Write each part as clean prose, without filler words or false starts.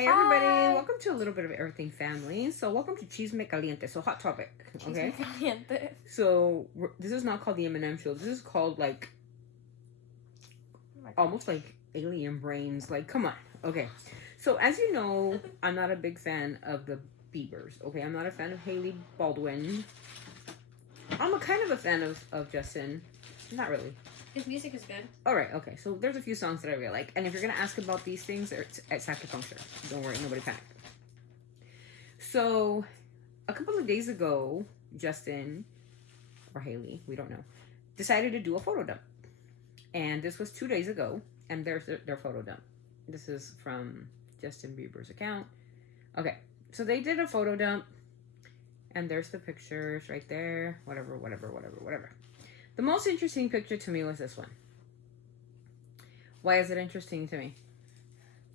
Hey everybody, welcome to a little bit of everything family. So welcome to Chisme Caliente, so hot topic, okay? Chisme Caliente. So this is not called the M&M show. This is called like, almost like alien brains. Like, come on, okay? So as you know, I'm not a big fan of the Biebers, okay? I'm not a fan of Hailey Baldwin. I'm kind of a fan of Justin. Not really. His music is good. Alright, okay. So there's a few songs that I really like. And if you're going to ask about these things, it's at Sacripuncture. Don't worry, nobody panic. So, a couple of days ago, Justin, or Hailey, we don't know, decided to do a photo dump. And this was 2 days ago. And there's their photo dump. This is from Justin Bieber's account. Okay, so they did a photo dump. And there's the pictures right there. Whatever. The most interesting picture to me was this one. Why is it interesting to me?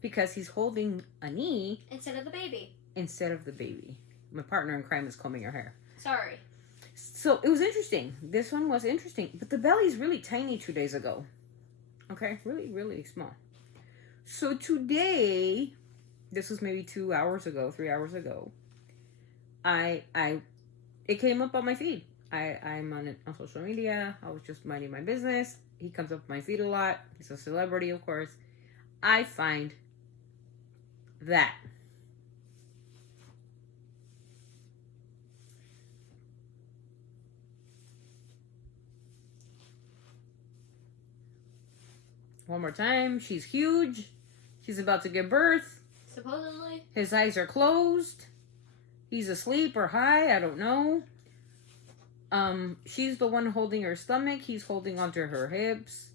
Because he's holding a knee instead of the baby. My partner in crime is combing her hair. Sorry. So it was interesting. This one was interesting. But the belly's really tiny 2 days ago. Okay? Really, really small. So today, this was maybe 2 hours ago, 3 hours ago, it came up on my feed. I'm on social media. I was just minding my business. He comes up my feed a lot. He's a celebrity, of course. I find that one more time. She's huge. She's about to give birth. Supposedly. His eyes are closed. He's asleep or high. I don't know. She's the one holding her stomach. He's holding onto her hips.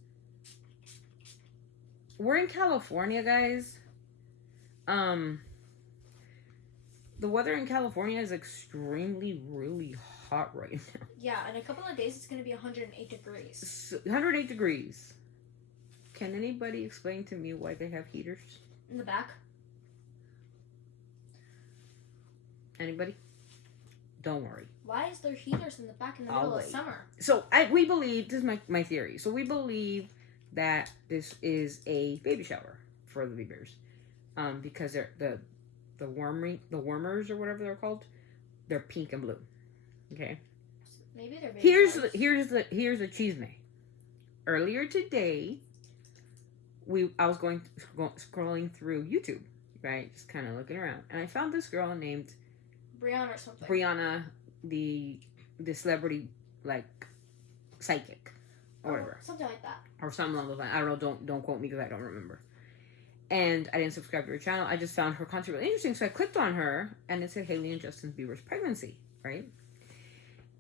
We're in California, guys. The weather in California is extremely, really hot right now. Yeah, in a couple of days it's going to be 108 degrees. 108 degrees. Can anybody explain to me why they have heaters? In the back. Anybody? Don't worry. Why is there heaters in the back in the middle of summer? So we believe, this is my theory. So we believe that this is a baby shower for the Biebers, because they're the warmers or whatever they're called. They're pink and blue. Okay. Maybe they're baby here's the chisme. Earlier today, I was scrolling through YouTube, right, just kind of looking around, and I found this girl named Brianna or something. Brianna, the celebrity, like, psychic or whatever. Something like that. Or something along those lines. I don't know. Don't quote me because I don't remember. And I didn't subscribe to her channel. I just found her content really interesting. So I clicked on her and it said Hailey and Justin Bieber's pregnancy, right?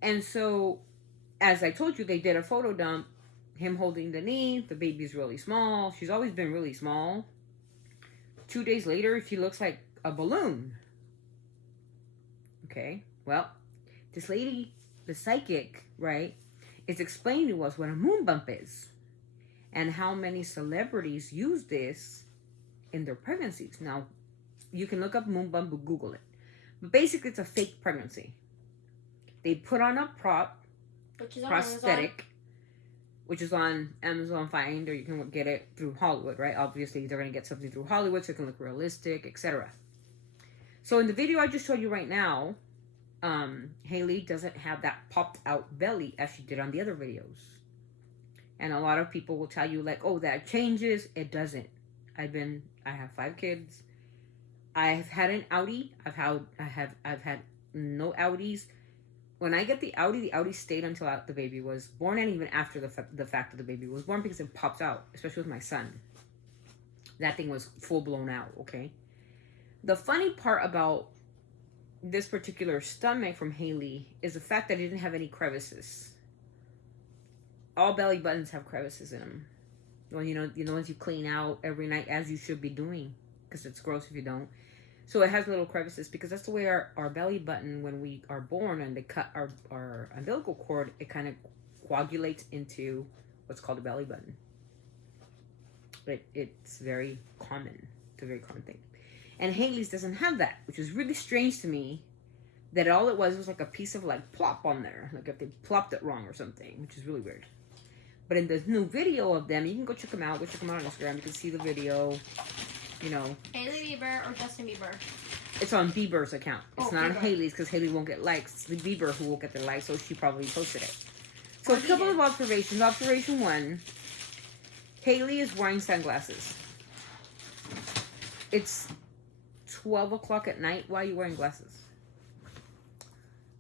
And so, as I told you, they did a photo dump. Him holding the knee. The baby's really small. She's always been really small. 2 days later, she looks like a balloon. Okay, well, this lady, the psychic, right, is explaining to us what a moon bump is and how many celebrities use this in their pregnancies. Now, you can look up moon bump or Google it. But basically, it's a fake pregnancy. They put on a prosthetic, which is on Amazon Find, or you can get it through Hollywood, right? Obviously, they're going to get something through Hollywood so it can look realistic, etc. So in the video I just showed you right now, Hailey doesn't have that popped out belly as she did on the other videos. And a lot of people will tell you like, oh, that changes. It doesn't. I have 5 kids. I've had an outie. I've had no outies. When I get the outie stayed until the baby was born, and even after the fact that the baby was born, because it popped out, especially with my son. That thing was full blown out, okay? The funny part about this particular stomach from Hailey is the fact that it didn't have any crevices. All belly buttons have crevices in them. Well, you know the ones you clean out every night, as you should be doing, because it's gross if you don't. So it has little crevices because that's the way our belly button, when we are born and they cut our umbilical cord, it kind of coagulates into what's called a belly button. But it's very common. It's a very common thing. And Hailey's doesn't have that, which is really strange to me, that all it was like a piece of like plop on there. Like if they plopped it wrong or something, which is really weird. But in this new video of them, you can go check them out. Go check them out on Instagram. You can see the video. you know. Hailey Bieber or Justin Bieber? It's on Bieber's account. It's not on Bieber. Hailey's because Hailey won't get likes. It's the Bieber who will get the likes, so she probably posted it. So Or a he couple did. of observations. Observation 1, Hailey is wearing sunglasses. It's 12 o'clock at night. Why are you wearing glasses?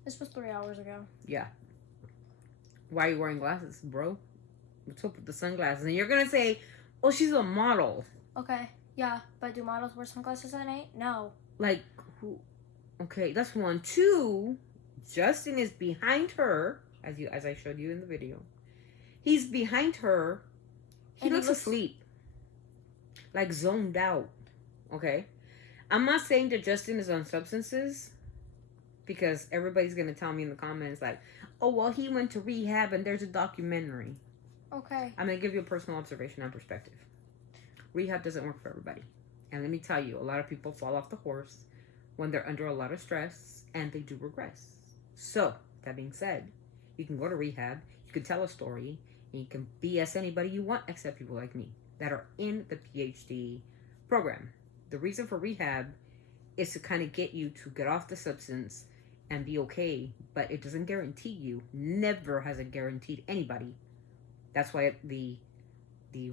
This was 3 hours ago. Yeah. Why are you wearing glasses, bro? What's up with the sunglasses? And you're going to say, oh, she's a model. Okay, yeah, but do models wear sunglasses at night? No. Like, who? Okay, that's 1. 2, Justin is behind her, as I showed you in the video. He's behind her. He And he looks looks- asleep. Like zoned out. Okay? I'm not saying that Justin is on substances, because everybody's going to tell me in the comments, like, oh, well, he went to rehab and there's a documentary. Okay. I'm going to give you a personal observation and perspective. Rehab doesn't work for everybody. And let me tell you, a lot of people fall off the horse when they're under a lot of stress and they do regress. So, that being said, you can go to rehab, you can tell a story, and you can BS anybody you want except people like me that are in the PhD program. The reason for rehab is to kind of get you to get off the substance and be okay, but it doesn't guarantee you, never has it guaranteed anybody. That's why the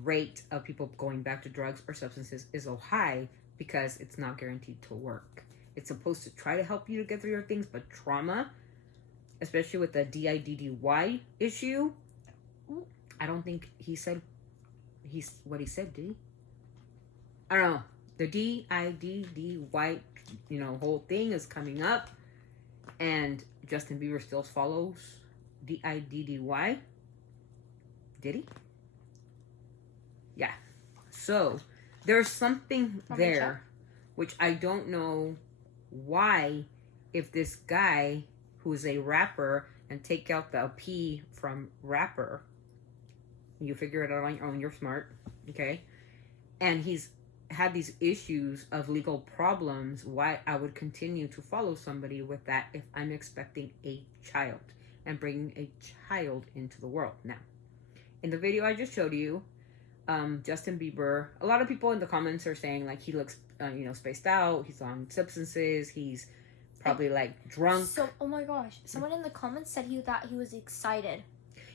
rate of people going back to drugs or substances is so high, because it's not guaranteed to work. It's supposed to try to help you to get through your things, but trauma, especially with the DIDDY issue, I don't think he said what he said, did he? I don't know. The DIDDY, whole thing is coming up, and Justin Bieber still follows DIDDY. Did he? Yeah. So there's something there, which I don't know why, if this guy who's a rapper, and take out the P from rapper, you figure it out on your own, you're smart, okay? And he's had these issues of legal problems, why I would continue to follow somebody with that if I'm expecting a child and bringing a child into the world. Now, in the video I just showed you, Justin Bieber, a lot of people in the comments are saying, like, he looks, spaced out, he's on substances, he's probably, like, drunk. So, oh my gosh, someone in the comments said he thought he was excited.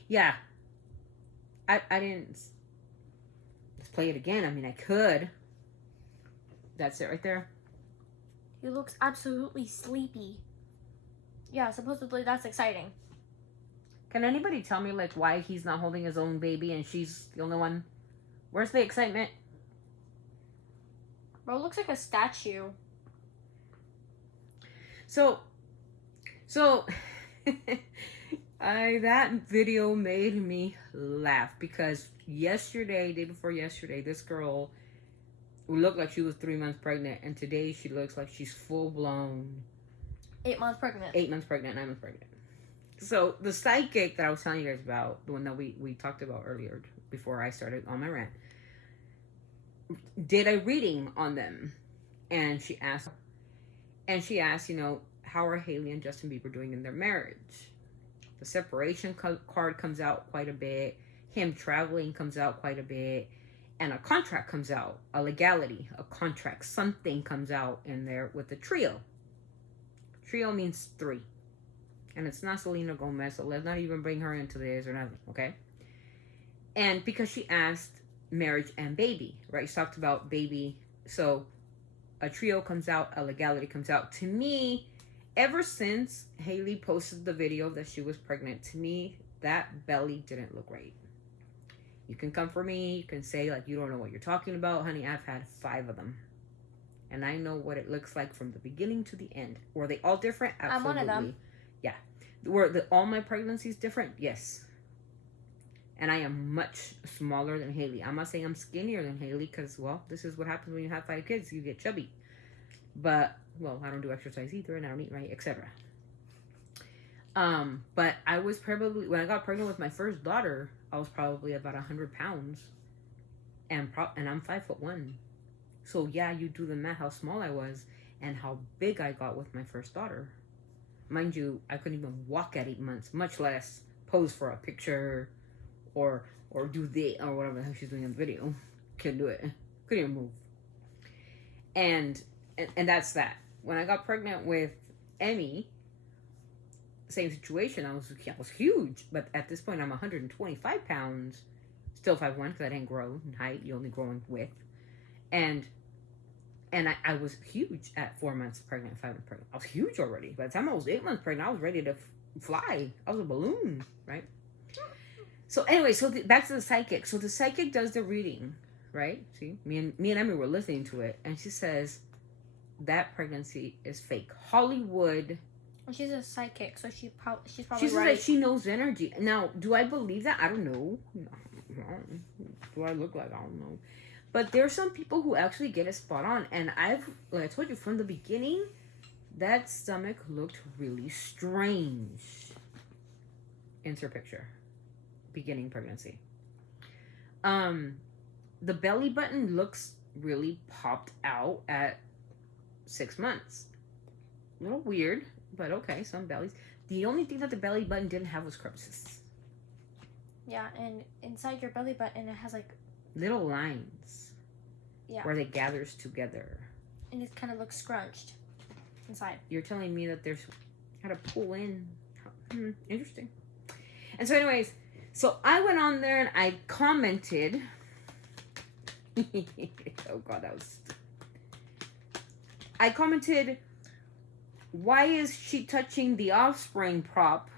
Yeah. I didn't... Let's play it again. I mean, I could. That's it right there. He looks absolutely sleepy. Yeah, supposedly that's exciting. Can anybody tell me, like, why he's not holding his own baby and she's the only one? Where's the excitement? Bro, looks like a statue. So that video made me laugh, because day before yesterday, this girl looked like she was 3 months pregnant, and today she looks like she's full blown 8 months pregnant. 8 months pregnant, 9 months pregnant. So the psychic that I was telling you guys about, the one that we talked about earlier before I started on my rant, did a reading on them, and she asked, how are Hailey and Justin Bieber doing in their marriage? The separation card comes out quite a bit. Him traveling comes out quite a bit. And a contract comes out. A legality. A contract. Something comes out in there with the trio. Trio means 3. And it's not Selena Gomez, so let's not even bring her into this or nothing, okay? And because she asked marriage and baby, right? She talked about baby. So a trio comes out. A legality comes out. To me, ever since Hailey posted the video that she was pregnant, to me, that belly didn't look right. You can come for me. You can say, like, you don't know what you're talking about. Honey, I've had 5 of them. And I know what it looks like from the beginning to the end. Were they all different? Absolutely. I'm one of them. Yeah. Were all my pregnancies different? Yes. And I am much smaller than Hailey. I'm not saying I'm skinnier than Hailey, because, well, this is what happens when you have 5 kids. You get chubby. But, well, I don't do exercise either, and I don't eat right, etc. But I was probably, when I got pregnant with my first daughter, I was probably about 100 pounds. And I'm 5'1". So, yeah, you do the math how small I was and how big I got with my first daughter. Mind you, I couldn't even walk at 8 months, much less pose for a picture or do the or whatever the hell she's doing in the video. Couldn't do it. Couldn't even move. And that's that. When I got pregnant with Emmy, same situation. I was huge, but at this point I'm 125 pounds, still 5'1" because I didn't grow in height. You only grow in width, and I was huge at 4 months pregnant, 5 months pregnant. I was huge already. By the time I was 8 months pregnant, I was ready to fly. I was a balloon, right? So anyway, back to the psychic. So the psychic does the reading, right? See, me and Emmy were listening to it, and she says that pregnancy is fake. Hollywood. Well, she's a psychic, so she's probably She says right. that she knows energy. Now, do I believe that? I don't know. Do I look like? I don't know. But there are some people who actually get it spot on, and like I told you from the beginning, that stomach looked really strange. Insert picture. Beginning pregnancy. The belly button looks really popped out at 6 months. A little weird, but okay, some bellies. The only thing that the belly button didn't have was crevices. Yeah, and inside your belly button, it has like little lines. Yeah. Where they gathers together. And it kind of looks scrunched inside. You're telling me that there's gotta pull in. Interesting. And so, anyways, so I went on there and I commented. Oh God, that was. I commented, why is she touching the offspring prop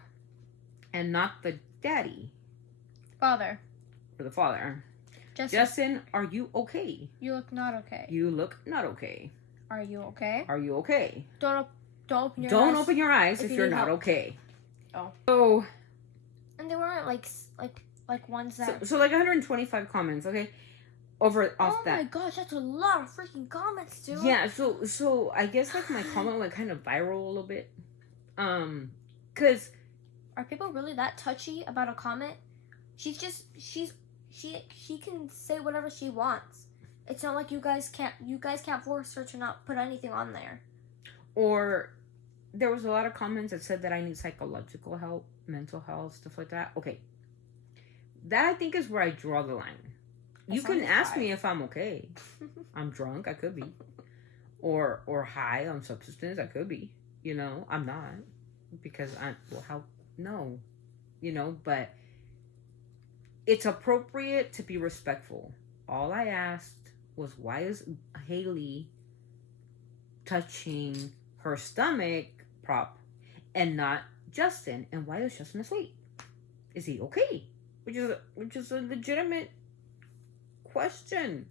and not the daddy? Father. Or the father. Justin, are you okay? You look not okay. You look not okay. Are you okay? Are you okay? Don't open your eyes. Don't open your eyes if you're not okay. Oh. So. And they weren't like ones that. So like 125 comments, okay? Off that. Oh my gosh, that's a lot of freaking comments, dude. Yeah, so I guess like my comment went kind of viral a little bit. 'Cause are people really that touchy about a comment? She can say whatever she wants. It's not like you guys can't force her to not put anything on there. Or there was a lot of comments that said that I need psychological help, mental health, stuff like that. Okay. That I think is where I draw the line. You can ask me if I'm okay. I'm drunk, I could be. Or high on substance, I could be. You know, I'm not. Because no. You know, but it's appropriate to be respectful. All I asked was, why is Hailey touching her stomach prop and not Justin? And why is Justin asleep? Is he okay? Which is a legitimate question.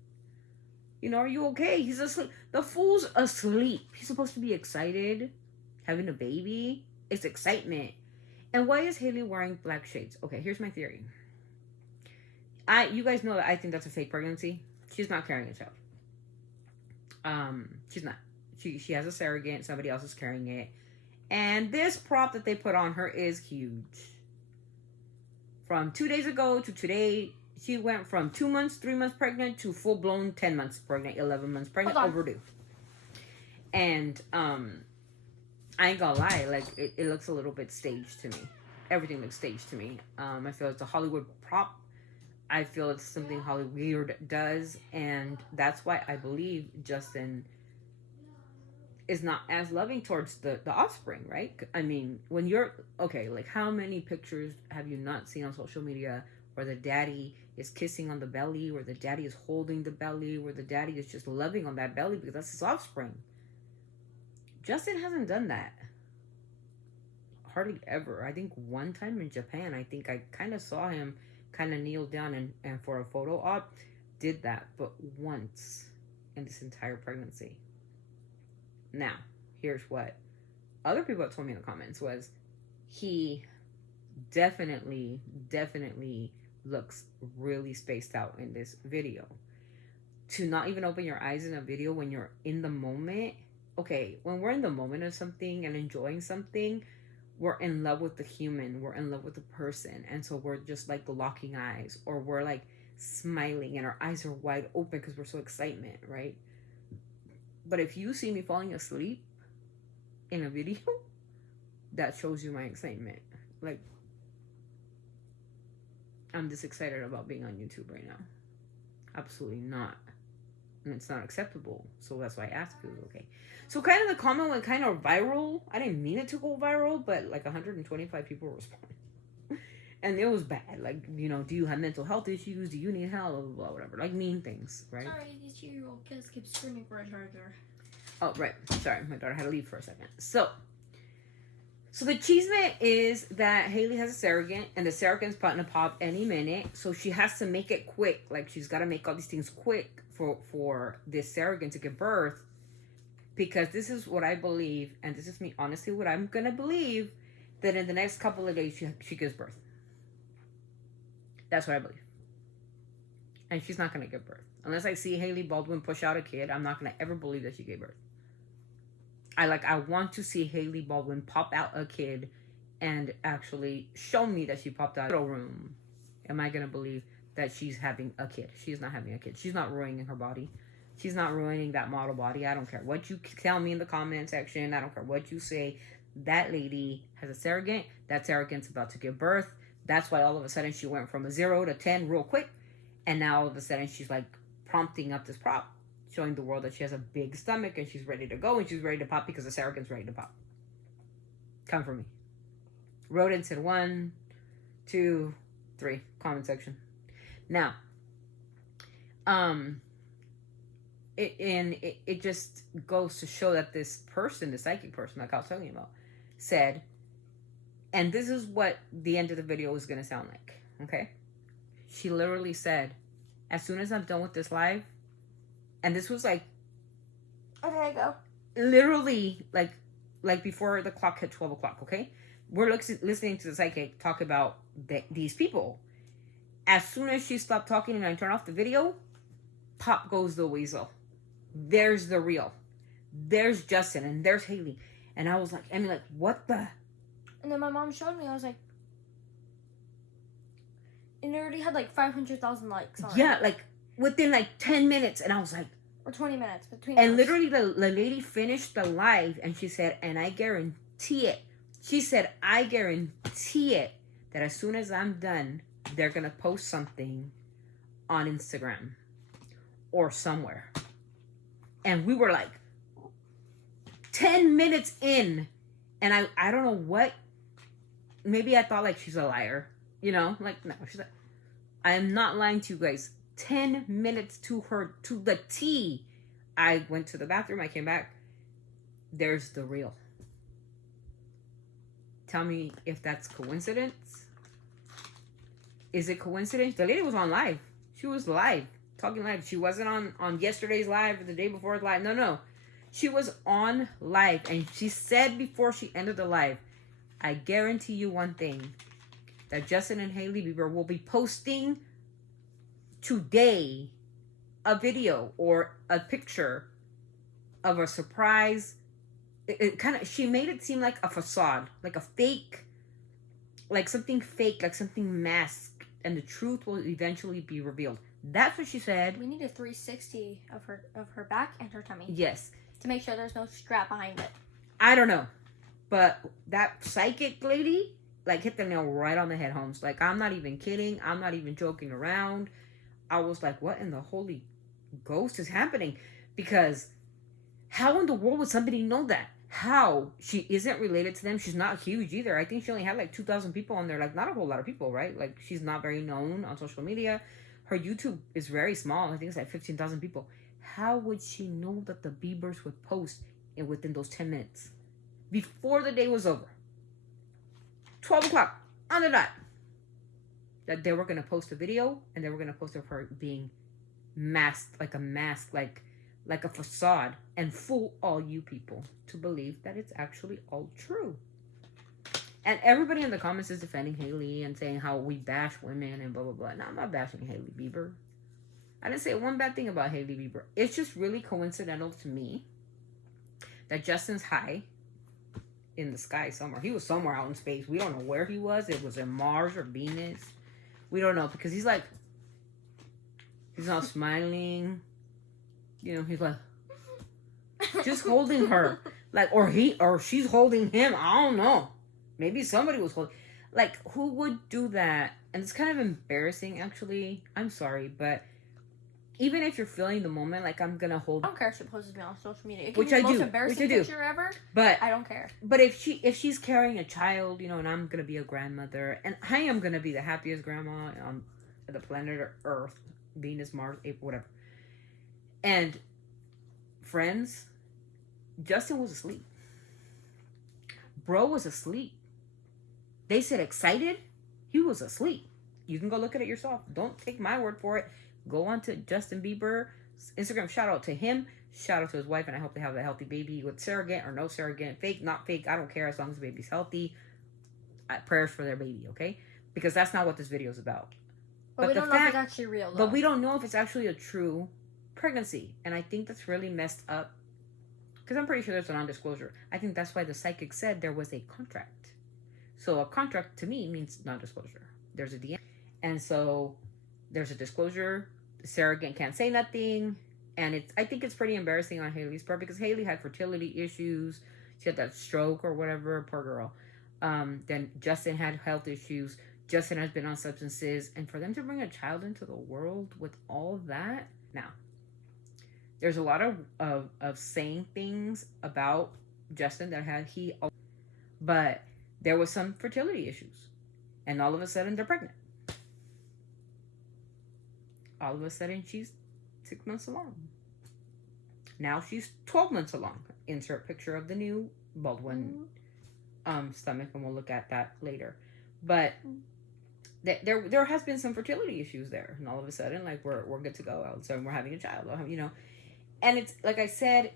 You know, are you okay? He's asleep. The fool's asleep. He's supposed to be excited, having a baby. It's excitement. And why is Hailey wearing black shades? Okay, here's my theory. You guys know that I think that's a fake pregnancy. She's not carrying a child. She's not. She has a surrogate. Somebody else is carrying it. And this prop that they put on her is huge. From 2 days ago to today, she went from 2 months, 3 months pregnant to full-blown 10 months pregnant, 11 months pregnant, overdue. And I ain't gonna lie, like it looks a little bit staged to me. Everything looks staged to me. I feel it's a Hollywood prop. I feel it's something Hollywood does, and that's why I believe Justin is not as loving towards the offspring, right? I mean, when you're okay, like how many pictures have you not seen on social media where the daddy is kissing on the belly, where the daddy is holding the belly, where the daddy is just loving on that belly because that's his offspring? Justin hasn't done that. Hardly ever. I think one time in Japan, I think I kind of saw him kind of kneel down and for a photo op, did that, but once in this entire pregnancy. Now, here's what other people have told me in the comments was he definitely looks really spaced out in this video. To not even open your eyes in a video when you're in the moment. Okay, when we're in the moment of something and enjoying something, we're in love with the human, we're in love with the person, and so we're just like locking eyes, or we're like smiling and our eyes are wide open because we're so excitement, right? But if you see me falling asleep in a video, that shows you my excitement. Like, I'm this excited about being on YouTube right now. Absolutely not. and it's not acceptable. So that's why I asked if it was okay. So kind of the comment went kind of viral. I didn't mean it to go viral, but like 125 people responded. And it was bad. Like, you know, do you have mental health issues? Do you need help? Blah, blah, blah, whatever. Like mean things, right? Sorry, these 2-year-old kids keep screaming for a charger. Oh, right. Sorry, my daughter had to leave for a second. So the chisme is that Hailey has a surrogate, and the surrogate's about to pop any minute. So she has to make it quick. Like, she's got to make all these things quick for this surrogate to give birth. Because this is what I believe, and this is me, honestly, what I'm going to believe, that in the next couple of days, she gives birth. That's what I believe. And she's not going to give birth. Unless I see Hailey Baldwin push out a kid, I'm not going to ever believe that she gave birth. I want to see Hailey Baldwin pop out a kid and actually show me that she popped out of the room. Am I going to believe that she's having a kid? She's not having a kid. She's not ruining her body. She's not ruining that model body. I don't care what you tell me in the comment section. I don't care what you say. That lady has a surrogate. That surrogate's about to give birth. That's why all of a sudden she went from a 0 to 10 real quick. And now all of a sudden she's like prompting up this prop, showing the world that she has a big stomach and she's ready to go and she's ready to pop because the surrogate's ready to pop. Come for me. Wrote and said 1, 2, 3. Comment section. Now, it just goes to show that this person, the psychic person like I was talking about, said, and this is what the end of the video is going to sound like, okay? She literally said, as soon as I'm done with this live, and this was like, Okay, go. literally like before the clock hit 12 o'clock, okay? We're listening to the psychic talk about these people. As soon as she stopped talking and I turned off the video, pop goes the weasel. There's the real. There's Justin and there's Hailey. And I was like, what the? And then my mom showed me, I was like, and it already had like 500,000 likes on it. Yeah, like within like 10 minutes. And I was like, or 20 minutes between and us. literally the lady finished the live and she said, and I guarantee it. She said, I guarantee it that as soon as I'm done, they're going to post something on Instagram or somewhere. And we were like 10 minutes in. And I don't know what. Maybe I thought like she's a liar. You know? Like, no. She's like, I am not lying to you guys. 10 minutes to her, to the T. I went to the bathroom. I came back. There's the real. Tell me if that's coincidence. Is it coincidence? The lady was on live. She was live. Talking live. She wasn't on yesterday's live or the day before's live. No. She was on live. And she said before she ended the live, I guarantee you one thing. That Justin and Hailey Bieber will be posting today a video or a picture of a surprise. It kind of, she made it seem like a facade, like a fake, like something fake, like something masked, and the truth will eventually be revealed. That's what she said. We need a 360 of her back and her tummy. Yes. To make sure there's no strap behind it. I don't know. But that psychic lady, like, hit the nail right on the head, Holmes. Like, I'm not even kidding. I'm not even joking around. I was like, what in the holy ghost is happening? Because how in the world would somebody know that? How? She isn't related to them. She's not huge either. I think she only had like 2,000 people on there. Like, not a whole lot of people, right? Like, she's not very known on social media. Her YouTube is very small. I think it's like 15,000 people. How would she know that the Biebers would post within those 10 minutes? Before the day was over. 12 o'clock on the dot. That they were going to post a video and they were going to post of her being masked, like a mask, like a facade, and fool all you people to believe that it's actually all true. And everybody in the comments is defending Hailey and saying how we bash women and blah, blah, blah. No, I'm not bashing Hailey Bieber. I didn't say one bad thing about Hailey Bieber. It's just really coincidental to me that Justin's high in the sky somewhere. He was somewhere out in space. We don't know where he was. It was in Mars or Venus. We don't know because he's like, he's not smiling. You know, he's like, just holding her. Like, or she's holding him. I don't know. Maybe somebody was holding. Like, who would do that? And it's kind of embarrassing, actually. I'm sorry, but even if you're feeling the moment, like I'm gonna hold. I don't care if she posts me on social media. It can Which be I the most do, embarrassing which I do. picture ever. But I don't care. But if she's carrying a child, you know, and I'm gonna be a grandmother, and I am gonna be the happiest grandma on the planet Earth, Venus, Mars, April, whatever. And friends, Justin was asleep. Bro was asleep. They said excited. He was asleep. You can go look at it yourself. Don't take my word for it. Go on to Justin Bieber Instagram. Shout out to him. Shout out to his wife, and I hope they have a healthy baby with surrogate or no surrogate, fake, not fake. I don't care as long as the baby's healthy. Prayers for their baby, okay? Because that's not what this video is about. But we don't know if it's actually real, though. But we don't know if it's actually a true pregnancy, and I think that's really messed up. Because I'm pretty sure there's a non-disclosure. I think that's why the psychic said there was a contract. So a contract to me means non-disclosure. There's a DM, and so there's a disclosure. The surrogate can't say nothing. And I think it's pretty embarrassing on Hailey's part because Hailey had fertility issues. She had that stroke or whatever, poor girl. Then Justin had health issues. Justin has been on substances. And for them to bring a child into the world with all that. Now, there's a lot of saying things about Justin that but there was some fertility issues. And all of a sudden, they're pregnant. All of a sudden, she's 6 months along. Now she's 12 months along. Insert picture of the new Baldwin stomach, and we'll look at that later. But there has been some fertility issues there, and all of a sudden, like we're good to go. All of a sudden, we're having a child, you know. And it's like I said,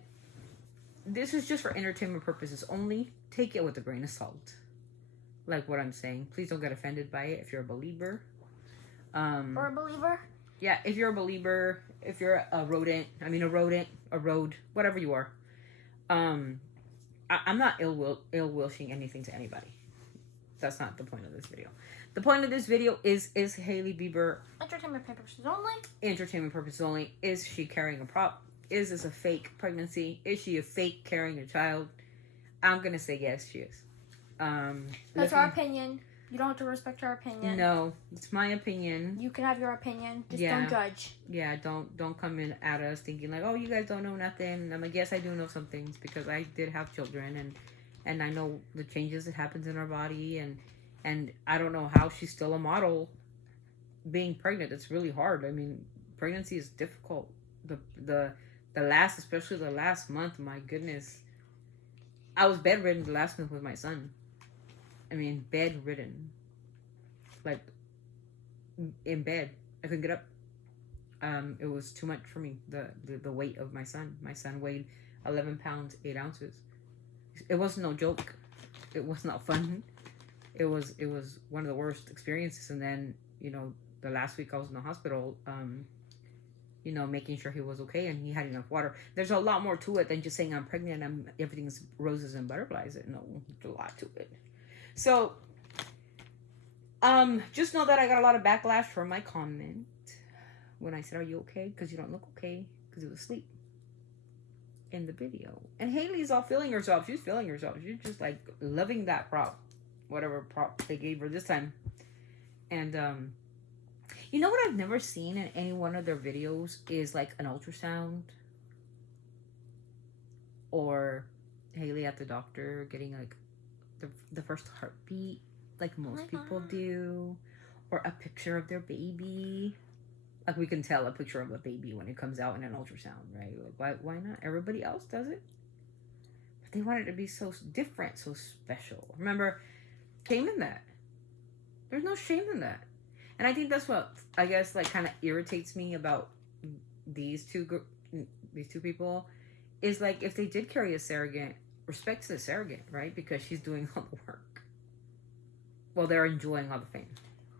this is just for entertainment purposes only. Take it with a grain of salt. Like what I'm saying. Please don't get offended by it if you're a believer. Or a believer. Yeah, if you're a believer, if you're a rodent, a road, whatever you are. I'm not ill-wishing anything to anybody. That's not the point of this video. The point of this video is Hailey Bieber... Entertainment purposes only. Entertainment purposes only. Is she carrying a prop? Is this a fake pregnancy? Is she a fake carrying a child? I'm going to say yes, she is. That's our opinion. You don't have to respect our opinion. No, it's my opinion. You can have your opinion. Just don't judge. Yeah, don't come in at us thinking like, oh, you guys don't know nothing. I'm like, yes, I do know some things because I did have children and I know the changes that happens in our body and I don't know how she's still a model being pregnant. It's really hard. I mean, pregnancy is difficult. Especially the last month, my goodness. I was bedridden the last month with my son. I mean, bedridden. Like, in bed. I couldn't get up. It was too much for me. The weight of my son. My son weighed 11 pounds, 8 ounces. It wasn't no joke. It was not fun. It was one of the worst experiences. And then, you know, the last week I was in the hospital, you know, making sure he was okay and he had enough water. There's a lot more to it than just saying I'm pregnant and everything's roses and butterflies. No, there's a lot to it. So, just know that I got a lot of backlash for my comment when I said, are you okay? Because you don't look okay. Because you was asleep in the video. And Hailey's all feeling herself. She's feeling herself. She's just like loving that prop. Whatever prop they gave her this time. And, you know what I've never seen in any one of their videos is like an ultrasound. Or Hailey at the doctor getting like the first heartbeat like most people do, or a picture of their baby. Like we can tell a picture of a baby when it comes out in an ultrasound, right? Like why not? Everybody else does it, but they want it to be so different, so special. Remember, shame in that. There's no shame in that, and I think that's what I guess like kind of irritates me about these two people is like if they did carry a surrogate. Respect to the surrogate, right? Because she's doing all the work. Well, they're enjoying all the fame.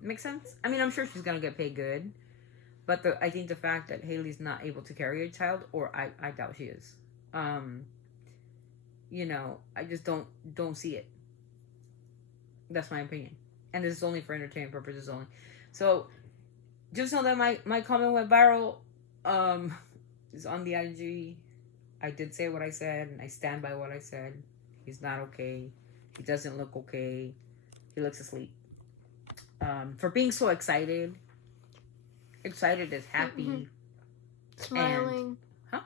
Make sense? I mean, I'm sure she's gonna get paid good, but I think the fact that Hailey's not able to carry a child, or I doubt she is. You know, I just don't see it. That's my opinion, and this is only for entertainment purposes only. So, just know that my comment went viral. It's on the IG. I did say what I said, and I stand by what I said. He's not okay. He doesn't look okay. He looks asleep. For being so excited. Excited is happy. Smiling. Huh?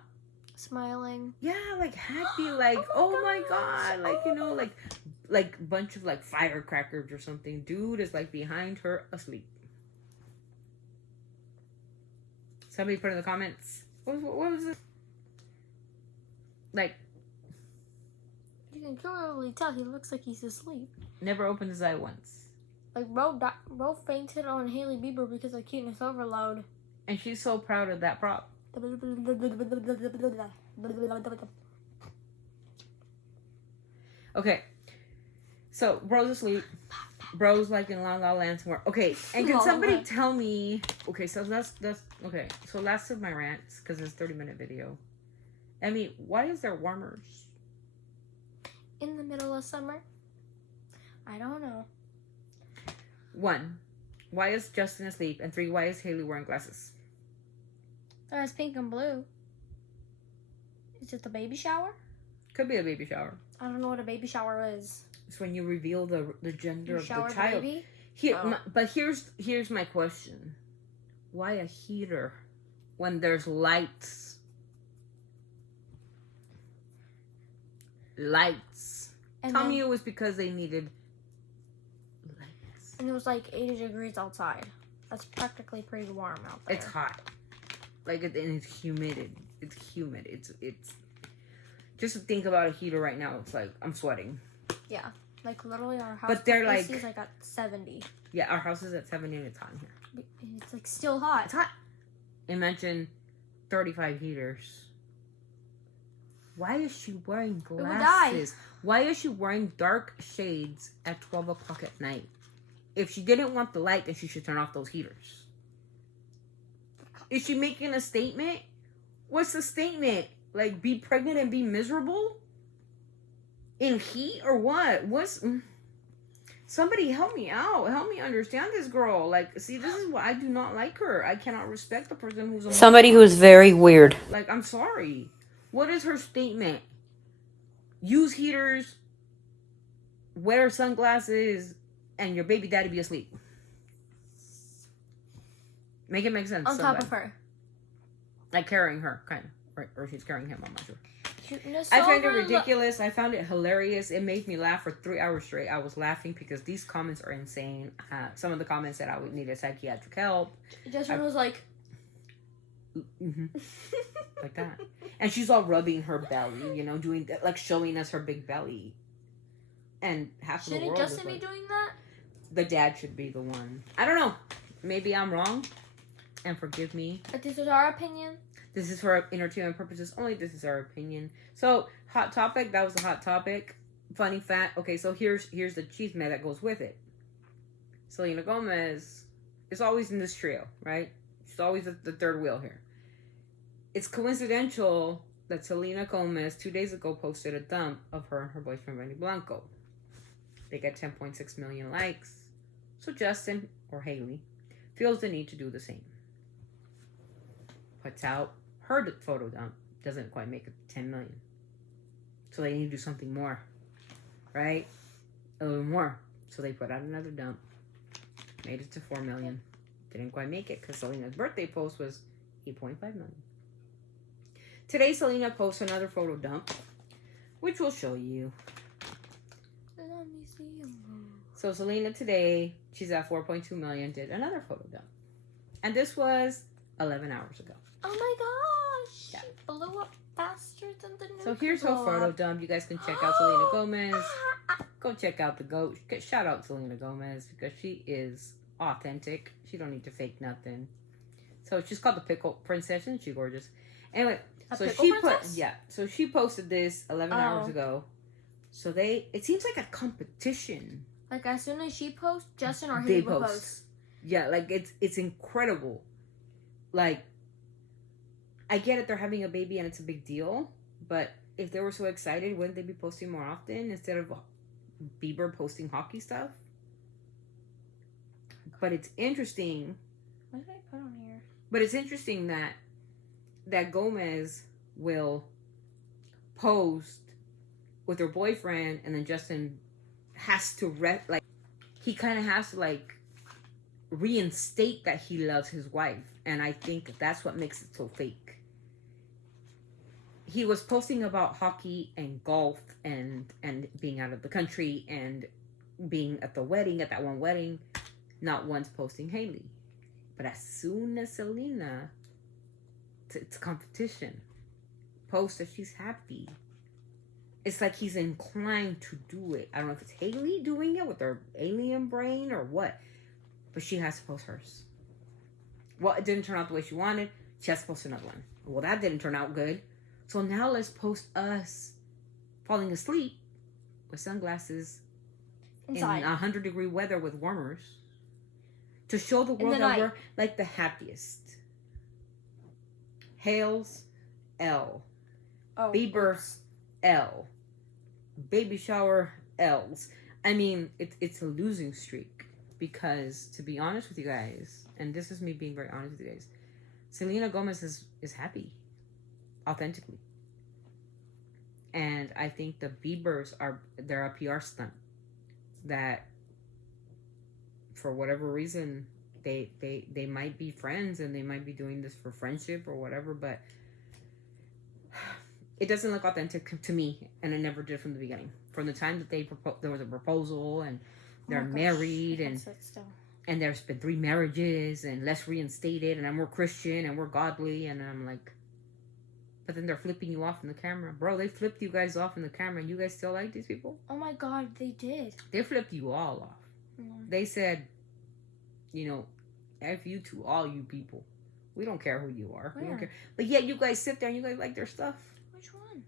Smiling. Yeah, like happy, like, oh my god, like, you know, like bunch of like firecrackers or something. Dude is like behind her asleep. Somebody put in the comments, what was this? Like, You can clearly tell he looks like he's asleep. never opened his eye once. Like, Ro fainted on Hailey Bieber because of cuteness overload. And she's so proud of that prop. Okay, so bro's asleep. Bro's like in La La Land somewhere. Okay, and can somebody tell me? Okay, so that's okay. So last of my rants, because it's a 30-minute video. Emmy, why is there warmers? In the middle of summer? I don't know. 1, why is Justin asleep? And 3, why is Hailey wearing glasses? There's pink and blue. Is it the baby shower? Could be a baby shower. I don't know what a baby shower is. It's when you reveal the gender You of shower the child. baby? Here, Oh. but here's my question: why a heater when there's lights? Lights. And Tell then- me it was because they needed lights. And it was like 80 degrees outside. That's practically pretty warm out there. It's hot. Like, and it's humid. It's humid. It's just to think about a heater right now. It's like I'm sweating. Yeah. Like, literally our house. But they're AC like- is like at 70. Yeah, our house is at 70 and it's hot in here. It's like still hot. It's hot. Imagine 35 heaters. Why is she wearing would die. glasses? Why is she wearing dark shades at 12 o'clock at night? If she didn't want the light, then she should turn off those heaters. Is she making a statement? What's the statement? Like, be pregnant and be miserable? In heat or what? Somebody help me out. Help me understand this girl. Like, see, this is why I do not like her. I cannot respect the person who's a Somebody who's very weird. Like, I'm sorry. What is her statement? Use heaters, wear sunglasses, and your baby daddy be asleep. Make it make sense. On top of her. Like carrying her, kind of. Right? Or she's carrying him, I'm not sure. Cuteness I find it overload. ridiculous. I found it hilarious. It made me laugh for 3 hours straight. I was laughing because these comments are insane. Some of the comments said I would need a psychiatric help. Justin was like... Mm-hmm. Like that. And she's all rubbing her belly, you know, doing that, like showing us her big belly. And half of the Shouldn't world Justin is be like, doing that? the dad should be the one. I don't know. Maybe I'm wrong. And forgive me. But this is our opinion. This is for entertainment purposes only. This is our opinion. So, hot topic. That was a hot topic. Funny fact. Okay, so here's the chisme that goes with it. Selena Gomez is always in this trio, right? She's always the third wheel here. It's coincidental that Selena Gomez 2 days ago posted a dump of her and her boyfriend Benny Blanco. They get 10.6 million likes. So Justin, or Hailey, feels the need to do the same. Puts out her photo dump. Doesn't quite make it 10 million. So they need to do something more. Right? A little more. So they put out another dump. Made it to 4 million. Didn't quite make it because Selena's birthday post was 8.5 million. Today, Selena posts another photo dump, which we'll show you. Let me see you move. So Selena today, she's at 4.2 million, did another photo dump. And this was 11 hours ago. Oh my gosh. Yeah. She blew up faster than the new So here's her blow photo up. dump. You guys can check out Selena Gomez. Go check out the goat. Shout out Selena Gomez because she is authentic. She don't need to fake nothing. So she's called the Pickle Princess and she's gorgeous. Anyway, A so pickle she princess? so she posted this 11 hours Oh. ago. So it seems like a competition. Like, as soon as she posts, Justin or They Hailey will post. post. Yeah, like it's incredible. Like, I get it, they're having a baby and it's a big deal, but if they were so excited, wouldn't they be posting more often instead of Bieber posting hockey stuff? But it's interesting. What did I put on here? But it's interesting that Gomez will post with her boyfriend, and then Justin has to he kind of has to reinstate that he loves his wife, and I think that's what makes it so fake. he was posting about hockey and golf and being out of the country and being at the wedding, at that one wedding, not once posting Hailey. But as soon as Selena, it's competition, posts that she's happy, it's like he's inclined to do it. I don't know if it's Hailey doing it with her alien brain or what, but she has to post hers. Well, it didn't turn out the way she wanted. She has to post another one. Well, that didn't turn out good. So now let's post us falling asleep with sunglasses Inside. in 100-degree weather with warmers to show the world that we're like the happiest. Hails, L. Oh, Bieber, L. Baby shower, L's. I mean, it's a losing streak because, to be honest with you guys, and this is me being very honest with you guys, Selena Gomez is happy, authentically. And I think the Biebers they're a PR stunt that, for whatever reason, they might be friends and they might be doing this for friendship or whatever, but it doesn't look authentic to me, and it never did from the beginning. From the time that there was a proposal and they're married and there's been 3 marriages and let's reinstate it and we're Christian and we're godly, and I'm like, but then they're flipping you off in the camera. Bro, they flipped you guys off in the camera and you guys still like these people? Oh my God, they did. They flipped you all off. Mm-hmm. They said, F you to all you people. We don't care who you are. Where? We don't care. But yet you guys sit there and you guys like their stuff. Which one?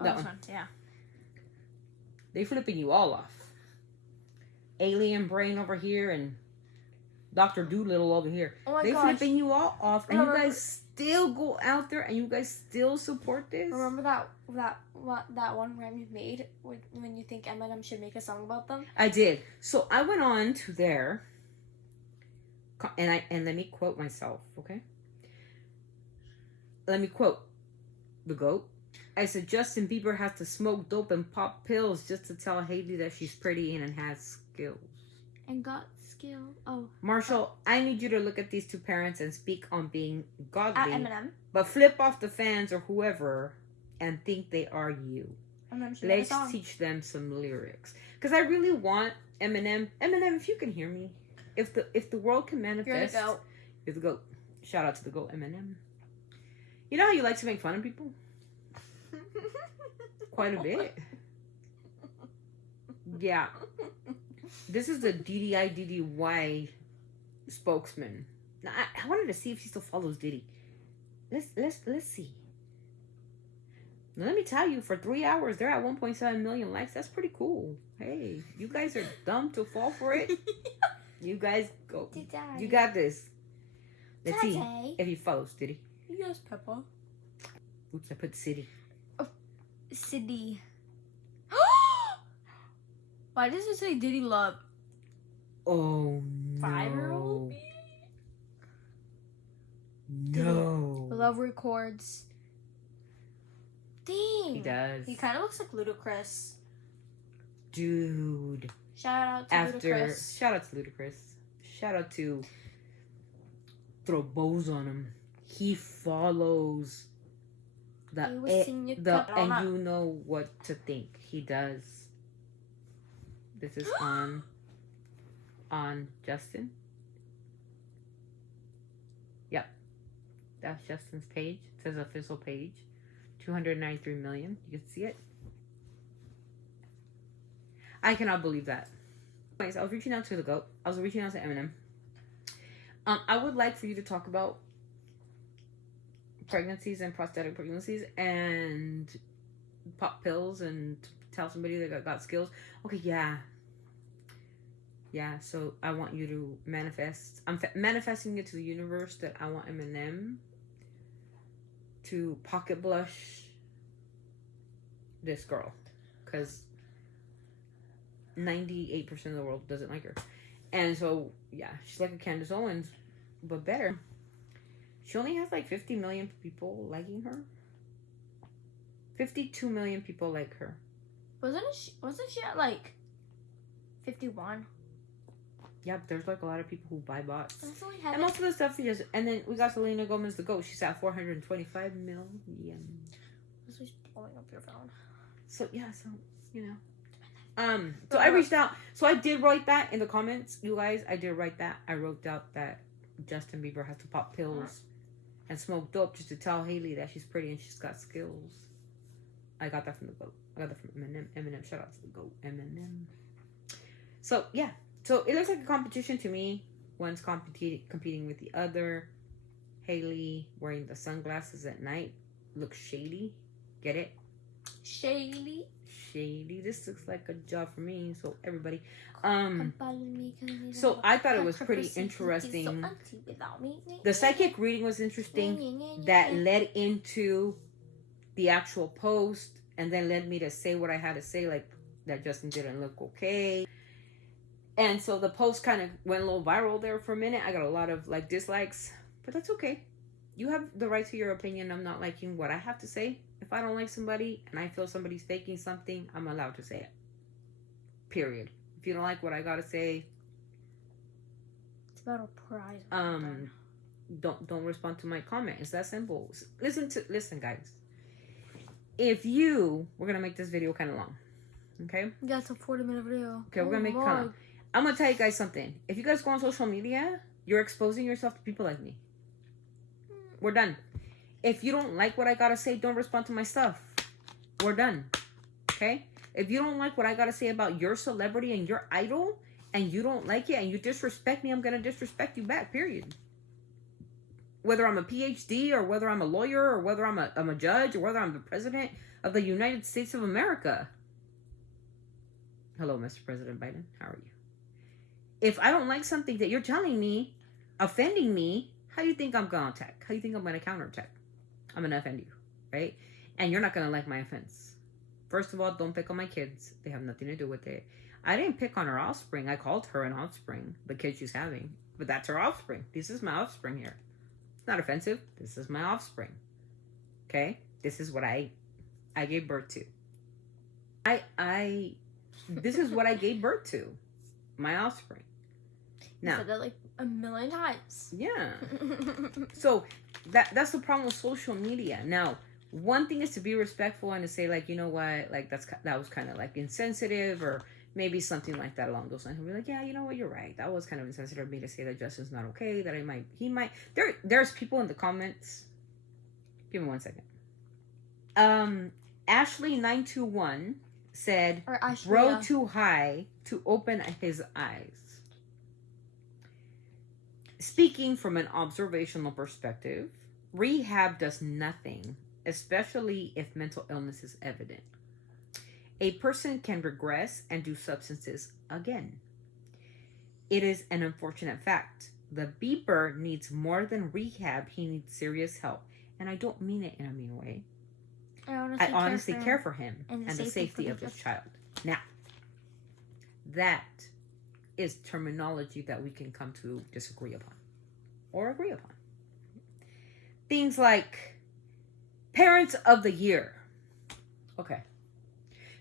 Oh, that this one. Yeah. They flipping you all off. Alien brain over here and Dr. Doolittle over here. Oh my they gosh. flipping you all off, and you guys still go out there and you guys still support this. Remember that one rhyme you made when you think Eminem should make a song about them? I did. So I went on to there, and let me quote myself, okay? Let me quote the GOAT. I said Justin Bieber has to smoke dope and pop pills just to tell Hailey that she's pretty and has skills. And got skill. Oh. Marshall, I need you to look at these 2 parents and speak on being godly. At Eminem. But flip off the fans or whoever and think they are you. Let's teach them some lyrics. Because I really want Eminem, if you can hear me, if the world can manifest. You're the GOAT. You're the GOAT. Shout out to the GOAT, Eminem. You know how you like to make fun of people? Quite a bit. Yeah. This is the DDI spokesman. Now, I wanted to see if he still follows Diddy. Let's see. Now, let me tell you, for 3 hours, they're at 1.7 million likes. That's pretty cool. Hey, you guys are dumb to fall for it. You guys go. You got this. Let's see if he follows Diddy. Yes, Peppa. Oops, I put city. Oh, city. Why does it say Diddy Love? Oh, no. 5-year-old? No. Love Records. Dang. He does. He kind of looks like Ludacris. Dude. Shout out to Ludacris. Shout out to Ludacris. Shout out to throw bows on him. He follows and you know what to think. He does. This is on Justin. Yep. That's Justin's page. It says official page. 293 million. You can see it. I cannot believe that. Anyways, I was reaching out to the GOAT. I was reaching out to Eminem. I would like for you to talk about pregnancies and prosthetic pregnancies and pop pills and tell somebody that got skills. Okay, yeah. Yeah, so I want you to manifest. I'm manifesting it to the universe that I want Eminem to pocket blush this girl. Because 98% of the world doesn't like her. And so, yeah, she's like a Candace Owens, but better. She only has like 50 million people liking her. 52 million people like her. Wasn't she at like 51? Yeah, but there's like a lot of people who buy bots. And most of the stuff she just... And then we got Selena Gomez, the GOAT. She's at 425 million. blowing up your phone. So so I reached out. So I did write that in the comments, you guys. I did write that. I wrote out that Justin Bieber has to pop pills and smoke dope just to tell Hailey that she's pretty and she's got skills. I got that from the GOAT. I got that from Eminem. Eminem, shout out to the GOAT. Eminem. So yeah. So it looks like a competition to me. One's competing with the other. Hailey wearing the sunglasses at night looks shady. Get it? Shady. This looks like a job for me. So everybody, so I thought it was pretty interesting. The psychic reading was interesting. That led into the actual post, and then led me to say what I had to say, like that Justin didn't look okay. And so the post kind of went a little viral there for a minute. I got a lot of like dislikes, but that's okay. You have the right to your opinion. I'm not liking what I have to say. If I don't like somebody and I feel somebody's faking something, I'm allowed to say it. Period. If you don't like what I gotta say, it's about a prize. Don't respond to my comment. It's that simple. Listen, guys. We're gonna make this video kind of long. Okay? Yeah, it's a 40-minute video. Okay, we're gonna make it kind of long. I'm gonna tell you guys something. If you guys go on social media, you're exposing yourself to people like me. We're done. If you don't like what I gotta say, don't respond to my stuff. We're done. Okay? If you don't like what I gotta say about your celebrity and your idol, and you don't like it, and you disrespect me, I'm gonna disrespect you back, period. Whether I'm a PhD, or whether I'm a lawyer, or whether I'm a judge, or whether I'm the president of the United States of America. Hello, Mr. President Biden. How are you? If I don't like something that you're telling me, offending me, how do you think I'm going to attack? How do you think I'm going to counterattack? I'm going to offend you, right? And you're not going to like my offense. First of all, don't pick on my kids. They have nothing to do with it. I didn't pick on her offspring. I called her an offspring, the kid she's having. But that's her offspring. This is my offspring here. It's not offensive. This is my offspring. Okay? This is what I gave birth to. This is what I gave birth to. My offspring. Now, you said that like a million times. Yeah. So that's the problem with social media. Now, one thing is to be respectful and to say like, you know what, like that was kind of like insensitive, or maybe something like that along those lines. And be like, yeah, you know what, you're right. That was kind of insensitive of me to say that Justin's not okay. That he might. There's people in the comments. Give me 1 second. Ashley921 said, "Bro too high to open his eyes." Speaking from an observational perspective, rehab does nothing, especially if mental illness is evident. A person can regress and do substances again. It is an unfortunate fact. The Bieber needs more than rehab. He needs serious help. And I don't mean it in a mean way. I honestly care for him and the safety of his child. Now, that is terminology that we can come to disagree upon or agree upon. Things like parents of the year. Okay.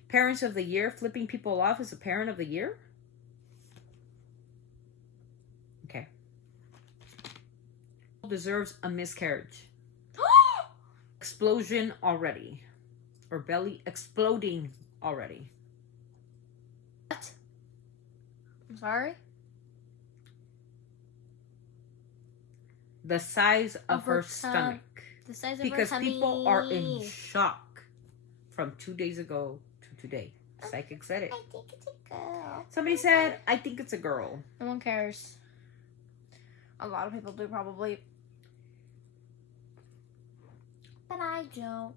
Parents of the year, flipping people off as a parent of the year? Okay. Deserves a miscarriage. Explosion already. Or belly exploding already. What? I'm sorry? The size of her stomach. The size of because her tummy. People are in shock from 2 days ago to today. Psychic said it. I think it's a girl. Somebody said, I think it's a girl. No one cares. A lot of people do probably. But I don't.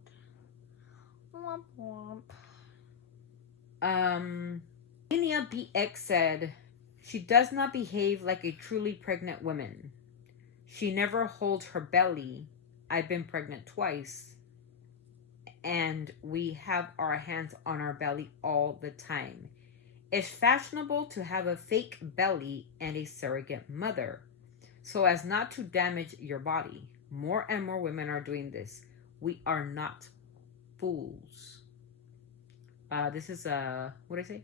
Womp womp. Ania BX said, she does not behave like a truly pregnant woman. She never holds her belly. I've been pregnant twice. And we have our hands on our belly all the time. It's fashionable to have a fake belly and a surrogate mother, so as not to damage your body. More and more women are doing this. We are not fools. This is what did I say?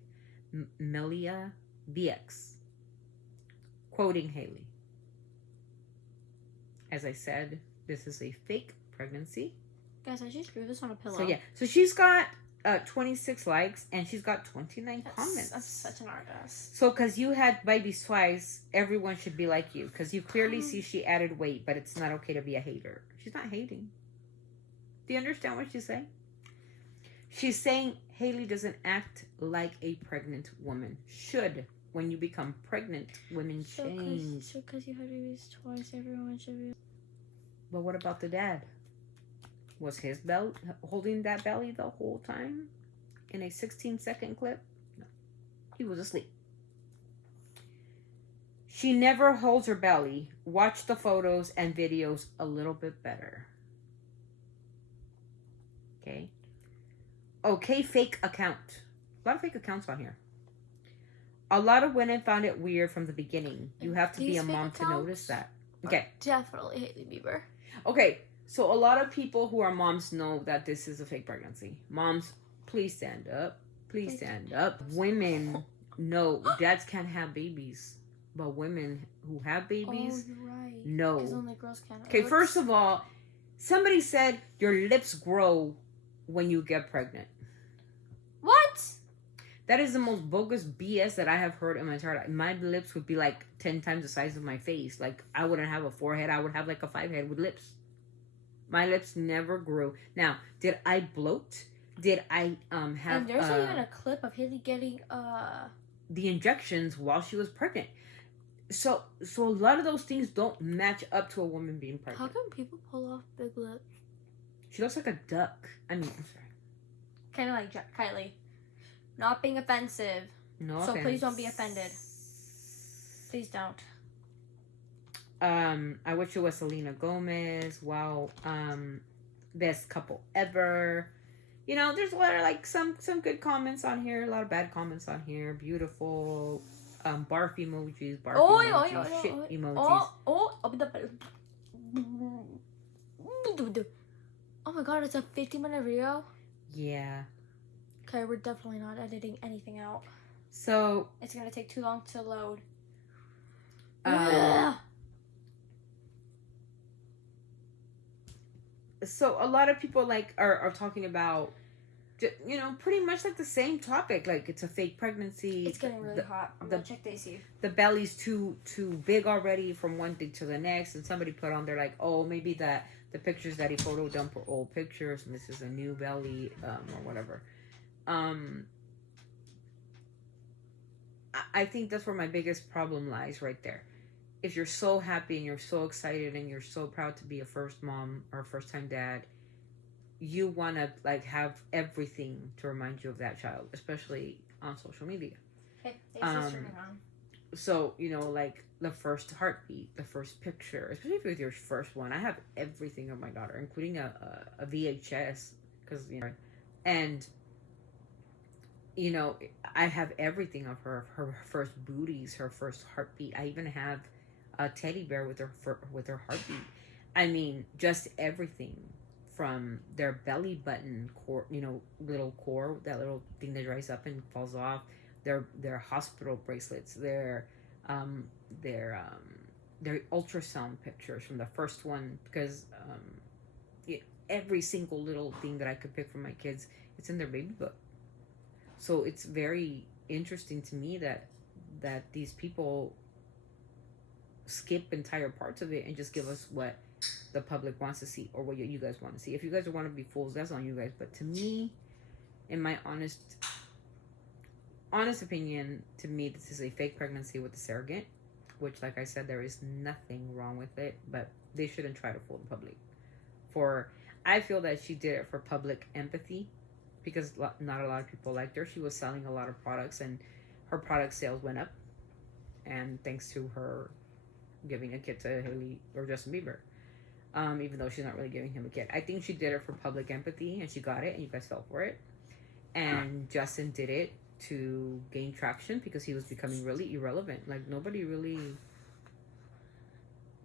Melia VX quoting Hailey. As I said, this is a fake pregnancy. Guys, I just drew this on a pillow. So yeah, so she's got 26 likes and she's got 29 comments. That's such an artist. So because you had babies twice, everyone should be like you. Because you clearly see she added weight, but it's not okay to be a hater. She's not hating. Do you understand what she's saying? She's saying Hailey doesn't act like a pregnant woman should. When you become pregnant, women change. So because you had babies twice, everyone should be... But what about the dad? Was his belly holding that belly the whole time? In a 16-second clip? No. He was asleep. She never holds her belly. Watch the photos and videos a little bit better. Okay. Okay, fake account. A lot of fake accounts on here. A lot of women found it weird from the beginning. You have to be a mom to notice that. Okay. Definitely Hailey Bieber. Okay, so a lot of people who are moms know that this is a fake pregnancy. Moms, please stand up. Please stand up. Women know dads can't have babies. But women who have babies, you're right. no. Because only girls can. Okay, first of all, somebody said your lips grow when you get pregnant. What? That is the most bogus BS that I have heard in my entire life. My lips would be like 10 times the size of my face. Like, I wouldn't have a forehead. I would have like a 5 head with lips. My lips never grew. Now, did I bloat? Did I have... And there's even a clip of Hailey getting... the injections while she was pregnant. So a lot of those things don't match up to a woman being pregnant. How come people pull off big lips? She looks like a duck. I mean, I'm sorry. Kind of like Kylie. Not being offensive. No so offense. please don't be offended. Please don't. I wish it was Selena Gomez. Wow. Best couple ever. You know, there's a lot of like some good comments on here. A lot of bad comments on here. Beautiful. Barf emojis. Barf emojis. Shit emojis. Oh my god, it's a 50-minute video? Yeah. Okay, we're definitely not editing anything out. So it's gonna take too long to load. So a lot of people like are talking about, you know, pretty much like the same topic. Like it's a fake pregnancy. It's getting really hot. I'm gonna check the AC. The belly's too big already from one thing to the next. And somebody put on there like, oh, maybe that the pictures that he photo dumped were old pictures and this is a new belly or whatever. I think that's where my biggest problem lies right there. If you're so happy and you're so excited and you're so proud to be a first mom or a first time dad, you want to like have everything to remind you of that child, especially on social media. Okay, on. So, you know, like the first heartbeat, the first picture, especially with your first one. I have everything of my daughter, including a VHS, because, you know, and, you know, I have everything of her first booties, her first heartbeat. I even have a teddy bear with her heartbeat. I mean, just everything from their belly button core, you know, little core, that little thing that dries up and falls off. Their hospital bracelets, their ultrasound pictures from the first one, because every single little thing that I could pick from my kids, it's in their baby book. So it's very interesting to me that these people skip entire parts of it and just give us what the public wants to see or what you guys want to see. If you guys want to be fools, that's on you guys. But to me, in my honest opinion, to me, this is a fake pregnancy with a surrogate, which, like I said, there is nothing wrong with it, but they shouldn't try to fool the public. I feel that she did it for public empathy, because not a lot of people liked her. She was selling a lot of products, and her product sales went up, and thanks to her giving a kid to Hailey or Justin Bieber, even though she's not really giving him a kid. I think she did it for public empathy, and she got it, and you guys fell for it. And Justin did it to gain traction because he was becoming really irrelevant. Like, nobody really...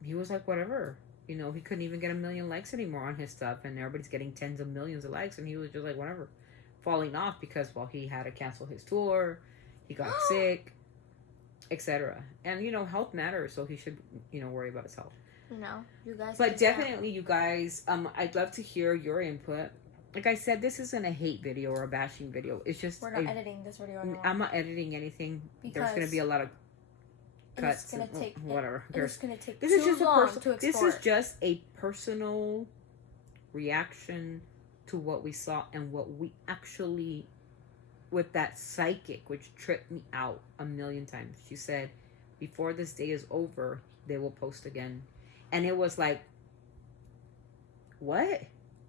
He was like, whatever. You know, he couldn't even get 1 million likes anymore on his stuff, and everybody's getting tens of millions of likes, and he was just like, whatever. Falling off because, well, he had to cancel his tour, he got sick, etc. And, you know, health matters, so he should, you know, worry about his health. You know, you guys. But definitely, you guys, I'd love to hear your input. Like I said, this isn't a hate video or a bashing video. It's just we're not editing this video anymore. I'm not editing anything. Because there's going to be a lot of cuts. It's gonna take whatever. It's gonna take this is too just long a to export. This is just a personal reaction to what we saw and what we actually, with that psychic, which tripped me out a million times. She said, before this day is over, they will post again. And it was like, what?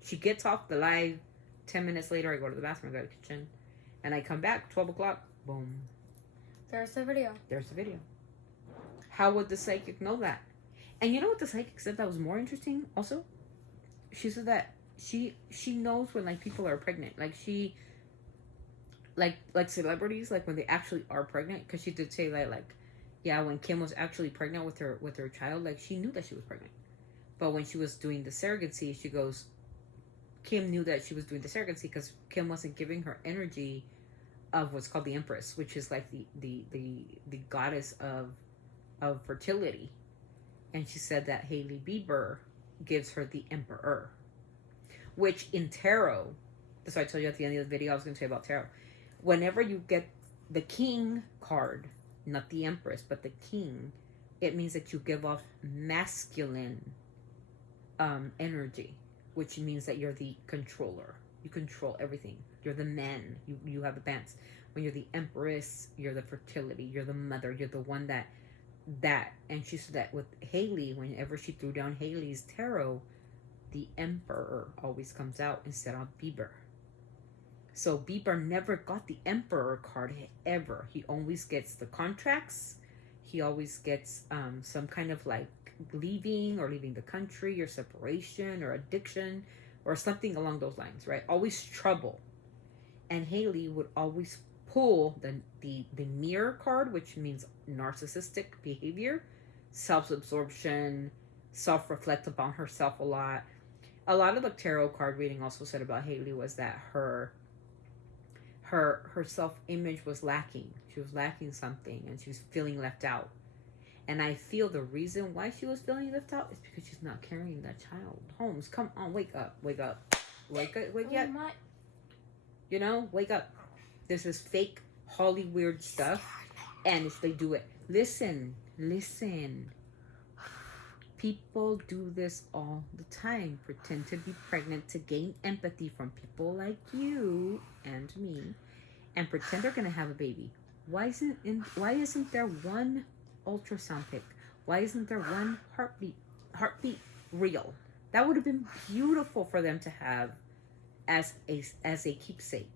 She gets off the live. 10 minutes later, I go to the bathroom, I go to the kitchen, and I come back, 12 o'clock, boom. There's the video. There's the video. How would the psychic know that? And you know what the psychic said that was more interesting also? She said that she knows when, like, people are pregnant. Like, she, like celebrities, like, when they actually are pregnant. Because she did say, like, yeah, when Kim was actually pregnant with her child, like, she knew that she was pregnant. But when she was doing the surrogacy, she goes, Kim knew that she was doing the surrogacy because Kim wasn't giving her energy of what's called the Empress, which is like the goddess of fertility. And she said that Hailey Bieber gives her the Emperor, which in tarot, that's what I told you at the end of the video I was going to say about tarot. Whenever you get the King card, not the Empress, but the King, it means that you give off masculine energy, which means that you're the controller. You control everything. You're the man. You have the pants. When you're the Empress, you're the fertility. You're the mother. You're the one that. And she said that with Hailey, whenever she threw down Hailey's tarot, the Emperor always comes out instead of Bieber. So Bieber never got the Emperor card ever. He always gets the contracts. He always gets some kind of like leaving the country or separation or addiction or something along those lines, right? Always trouble. And Hailey would always pull the mirror card, which means narcissistic behavior, self-absorption, self-reflect upon herself a lot. A lot of the tarot card reading also said about Hailey was that her self-image was lacking. She was lacking something and she was feeling left out. And I feel the reason why she was feeling left out is because she's not carrying that child. Holmes, come on, wake up. Wake up. Wake up. You know, wake up. This is fake Hollywood stuff. And if they do it. Listen. People do this all the time. Pretend to be pregnant to gain empathy from people like you and me. And pretend they're going to have a baby. Why isn't there one ultrasound pic? Why isn't there one heartbeat reel? That would have been beautiful for them to have as a keepsake.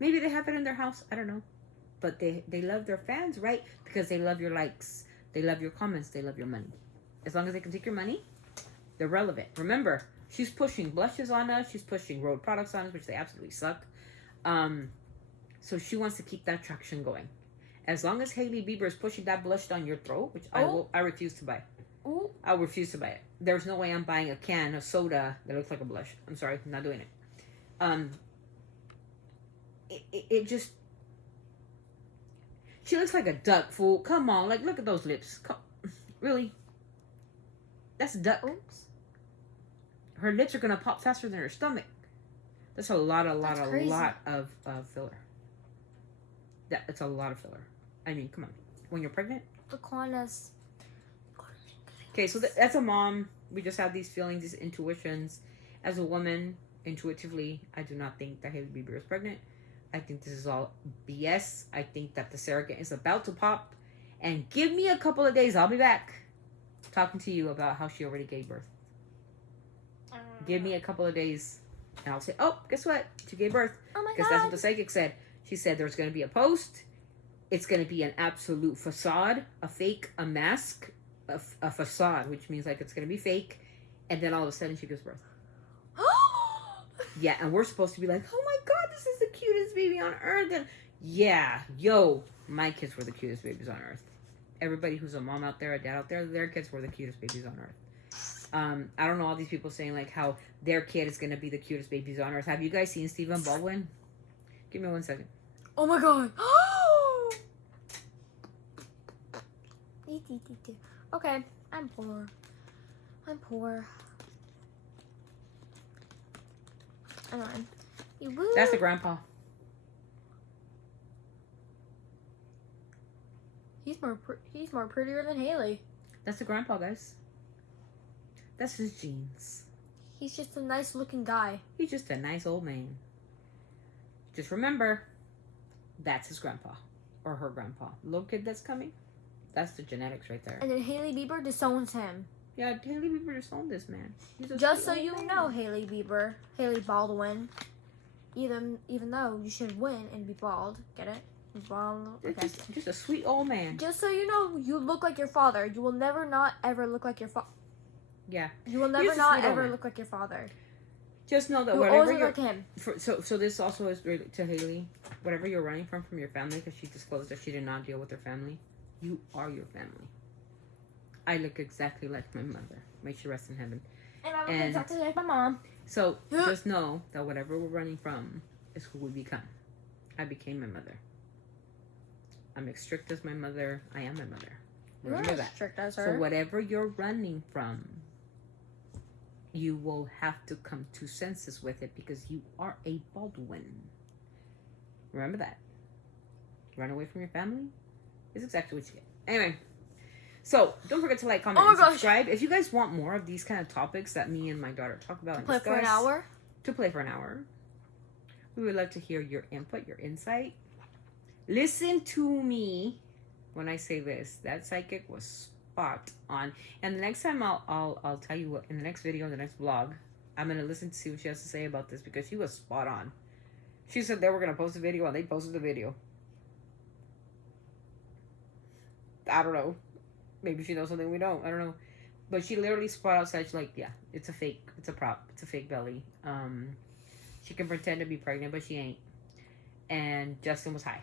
Maybe they have it in their house, I don't know. But they love their fans, right? Because they love your likes, they love your comments, they love your money. As long as they can take your money, they're relevant. Remember, she's pushing blushes on us, she's pushing road products on us, which they absolutely suck. So she wants to keep that traction going. As long as Hailey Bieber is pushing that blush down your throat, which I refuse to buy. Ooh. I refuse to buy it. There's no way I'm buying a can of soda that looks like a blush. I'm sorry, I'm not doing it. It just... She looks like a duck, fool. Come on, like, look at those lips. Really? That's a duck. Oops. Her lips are going to pop faster than her stomach. That's a lot of filler. It's a lot of filler. I mean, come on. When you're pregnant? The corners. Okay, so that's a mom. We just have these feelings, these intuitions. As a woman, intuitively, I do not think that Hailey Bieber is pregnant. I think this is all BS. I think that the surrogate is about to pop. And give me a couple of days. I'll be back talking to you about how she already gave birth. Give me a couple of days. And I'll say, oh, guess what? She gave birth. Oh my God. Because that's what the psychic said. She said there's going to be a post. It's going to be an absolute facade, a fake, a mask, a facade, which means like it's going to be fake. And then all of a sudden she gives birth. Yeah, and we're supposed to be like, oh my God, this is the cutest baby on earth. And yeah, my kids were the cutest babies on earth. Everybody who's a mom out there, a dad out there, their kids were the cutest babies on earth. I don't know all these people saying like how their kid is going to be the cutest babies on earth. Have you guys seen Stephen Baldwin? Give me 1 second. Oh my God. Okay, I'm poor. I'm poor. I know. You will. That's the grandpa. He's more prettier than Hailey. That's the grandpa, guys. That's his genes. He's just a nice looking guy. He's just a nice old man. Just remember, that's his grandpa. Or her grandpa. Little kid that's coming, that's the genetics right there. And then Hailey Bieber disowns him. Yeah, Hailey Bieber disowned this man. Just so you know, Hailey Baldwin, even though you should win and be bald. Get it? Bald. Okay. Just a sweet old man. Just so you know, you look like your father. You will never not ever look like your father. Yeah. You will never not ever look like your father. Just know that you whatever always you're look like him. So this also is related to Hailey. Whatever you're running from your family, because she disclosed that she did not deal with her family, you are your family. I look exactly like my mother. May she rest in heaven. And I look exactly like my mom. So just know that whatever we're running from is who we become. I became my mother. I'm as strict as my mother. I am my mother. Remember that. Strict as her. So whatever you're running from, you will have to come to senses with it because you are a Baldwin. Remember that. Run away from your family is exactly what you get. Anyway, so don't forget to like, comment, and subscribe. If you guys want more of these kind of topics that me and my daughter talk about and play discuss, for an hour. To play for an hour. We would love to hear your input, your insight. Listen to me when I say this. That psychic was spot on. And the next time I'll tell you what, in the next video, in the next vlog, I'm gonna listen to see what she has to say about this because she was spot on. She said they were gonna post a video and they posted the video. I don't know. Maybe she knows something we don't. I don't know. But she literally spot outside. She's like, yeah, it's a fake. It's a prop. It's a fake belly. She can pretend to be pregnant, but she ain't. And Justin was high.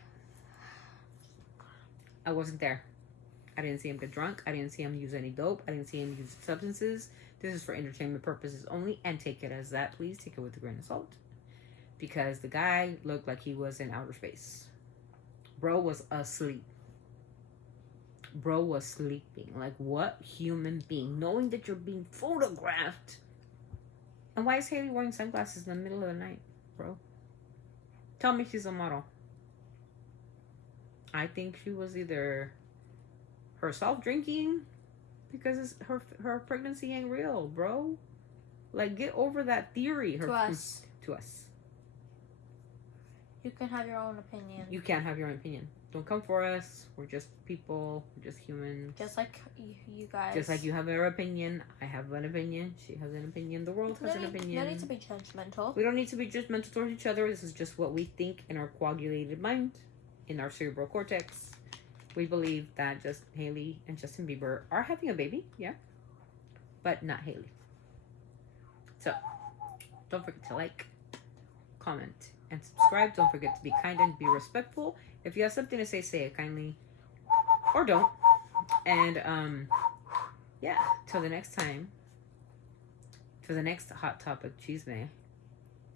I wasn't there. I didn't see him get drunk. I didn't see him use any dope. I didn't see him use substances. This is for entertainment purposes only. And take it as that, please. Take it with a grain of salt. Because the guy looked like he was in outer space. Bro was asleep. Bro was sleeping. Like, what human being? Knowing that you're being photographed. And why is Hailey wearing sunglasses in the middle of the night, bro? Tell me she's a model. I think she was either herself drinking because her pregnancy ain't real, bro. Like, get over that theory. To us. To us. You can have your own opinion. You can't have your own opinion. Don't come for us. We're just people. We're just humans. Just like you guys. Just like you have your opinion. I have an opinion. She has an opinion. The world has an opinion. No need to be judgmental. We don't need to be judgmental towards each other. This is just what we think in our coagulated mind, in our cerebral cortex. We believe that just Hailey and Justin Bieber are having a baby. Yeah. But not Hailey. So, don't forget to like, comment, and subscribe. Don't forget to be kind and be respectful. If you have something to say, say it kindly. Or don't. And, yeah. Till the next time. For the next hot topic, chisme.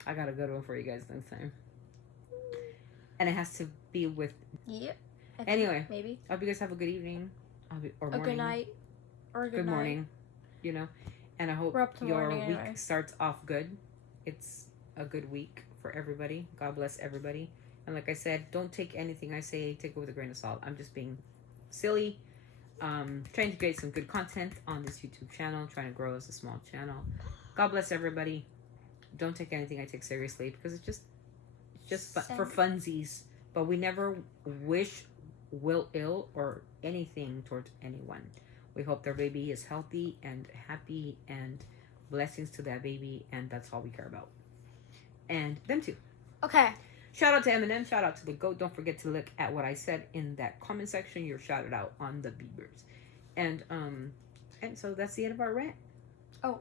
I got a good one for you guys next time. And it has to be with... Yep. Anyway. Maybe. I hope you guys have a good evening. Or morning. A good night. Or a good night. Morning. You know. And I hope your week starts off good. It's a good week for everybody. God bless everybody. And like I said, don't take anything I say, take it with a grain of salt. I'm just being silly. Trying to create some good content on this YouTube channel. Trying to grow as a small channel. God bless everybody. Don't take anything I take seriously because it's just for funsies. But we never wish will ill or anything towards anyone. We hope their baby is healthy and happy and blessings to that baby. And that's all we care about. And them too. Okay. Shout out to Eminem. Shout out to the GOAT. Don't forget to look at what I said in that comment section. You're shouted out on the Biebers. And so that's the end of our rant. Oh,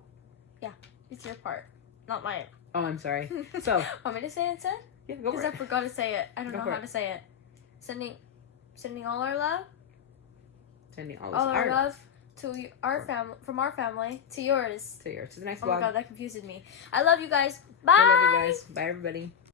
yeah. It's your part, not mine. Oh, I'm sorry. So. Want me to say it instead? Yeah, go for it. Because I forgot to say it. I don't know how to say it. Sending all our love. Sending all our love to our family, from our family to yours. To yours. To the next vlog. vlog. Oh my god, that confused me. I love you guys. Bye. I love you guys. Bye, everybody.